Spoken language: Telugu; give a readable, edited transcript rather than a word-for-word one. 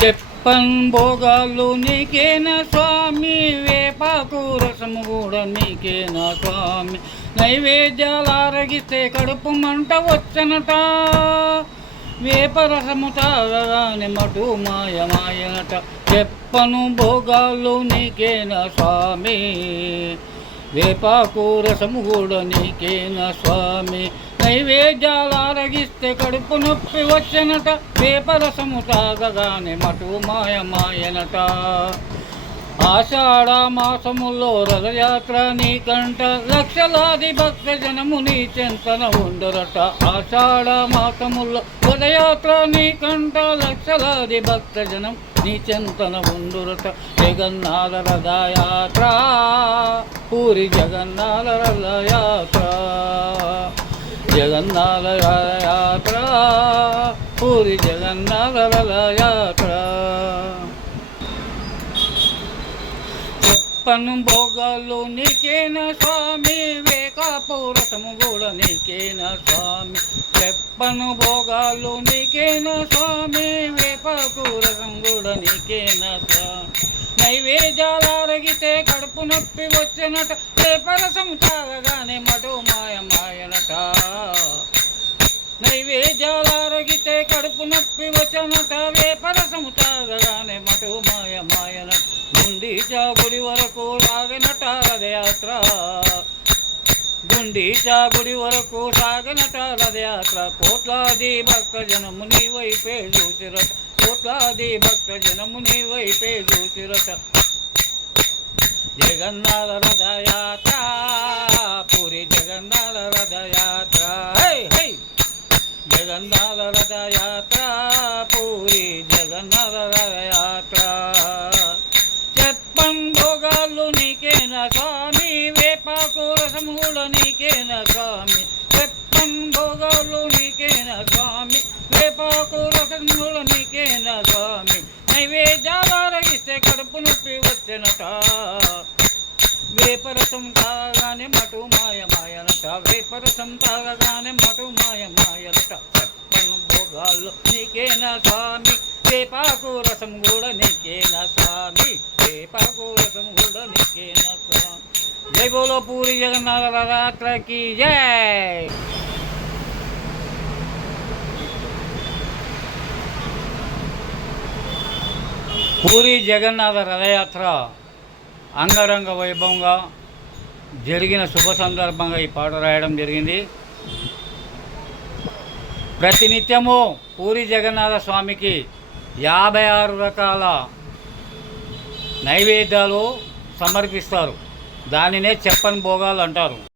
చెప్పన్ భోగాలు నీకేనా స్వామి, వేపాకు రసము కూడా నీకేనా స్వామి, నైవేద్యాలు ఆరగిస్తే కడుపు మంట వచ్చనట, వేపరసము తాగగానే మటు మాయమాయనట. చెప్పను భోగాలు నీకేనా స్వామి, వేపాకు రసము కూడా నీకేనా స్వామి, నైవేద్యాలు ఆరగిస్తే కడుపు నొప్పి వచ్చనట, వేపరసము తాగగానే మటు మాయమాయనట. ఆషాఢ మాసములో రథయాత్ర నీకంట, లక్షలాది భక్త జనము నీ చెంతన ఉండరట. ఆషాఢ మాసములో రథయాత్ర నీకంట, లక్షలాది భక్త జనం నీ చెంతన ఉండురట. జగన్నాథ రథయాత్ర, పూరి జగన్నాథ రథయాత్ర, జగన్నాథ రథయాత్ర, పూరి జగన్నాథ రథయాత్ర. చెప్పను భోగాలు నీకేనా స్వామి, వేపాకు రసము కూడా నీకేనా స్వామి, చెప్పను భోగాలు నీకేనా స్వామి, వేపాకు రసం కూడా నీకేనా స్వామి, నైవేద్యాలు అరగితే కడుపు నొప్పి వచ్చినట, వేపరసం తాగగానే మటు మాయమాయనట. నైవేద్యాలు అరగితే కడుపు నొప్పి వచ్చనట, వేపరసము తాగగానే మటు మాయమాయనట. గుండీచా గుడి వరకు సాగనట రథయాత్ర, గుండీచా గుడి వరకు సాగనట రథయాత్ర. కోట్లాది భక్త జనము నీ వైపే చూసిరట, కోట్లాది భక్త జనము నీ వైపే చూసిరట. జగన్నాథ రథయాత్ర, పూరి జగన్నాథ రథయాత్ర, జగన్నాథ రథయాత్ర, పూరి జగన్నాథ రథయాత్ర. చెప్పన్ భోగాలు నీకేనా స్వామి, వేపాకు రసము కూడా నీకేనా స్వామి, చెప్పన్ భోగాలు నీకేనా స్వామి, వేపాకు రసం కూడా నీకేనా స్వామి, నైవేద్యాలు ఆరగిస్తే కడుపు నొప్పి వచ్చనట, వేపరసం తాగగానే మటు మాయమాయనట, వేపరసం తాగగానే మటు మాయమాయనట. చెప్పను భోగాలు నీకేనా స్వామి, వేపాకు రసం కూడా నీకేనా స్వామి, వేపాకు రసం కూడా నీకేనా స్వామి. జై బోలో పూరి జగన్నాథ రథయాత్రకి జై. పూరి జగన్నాథ రథయాత్ర అంగరంగ వైభవంగా జరిగిన శుభ సందర్భంగా ఈ పాట రాయడం జరిగింది. ప్రతినిత్యము పూరి జగన్నాథ స్వామికి 56 రకాల నైవేద్యాలు సమర్పిస్తారు. దానినే చెప్పని భోగాలు అంటారు.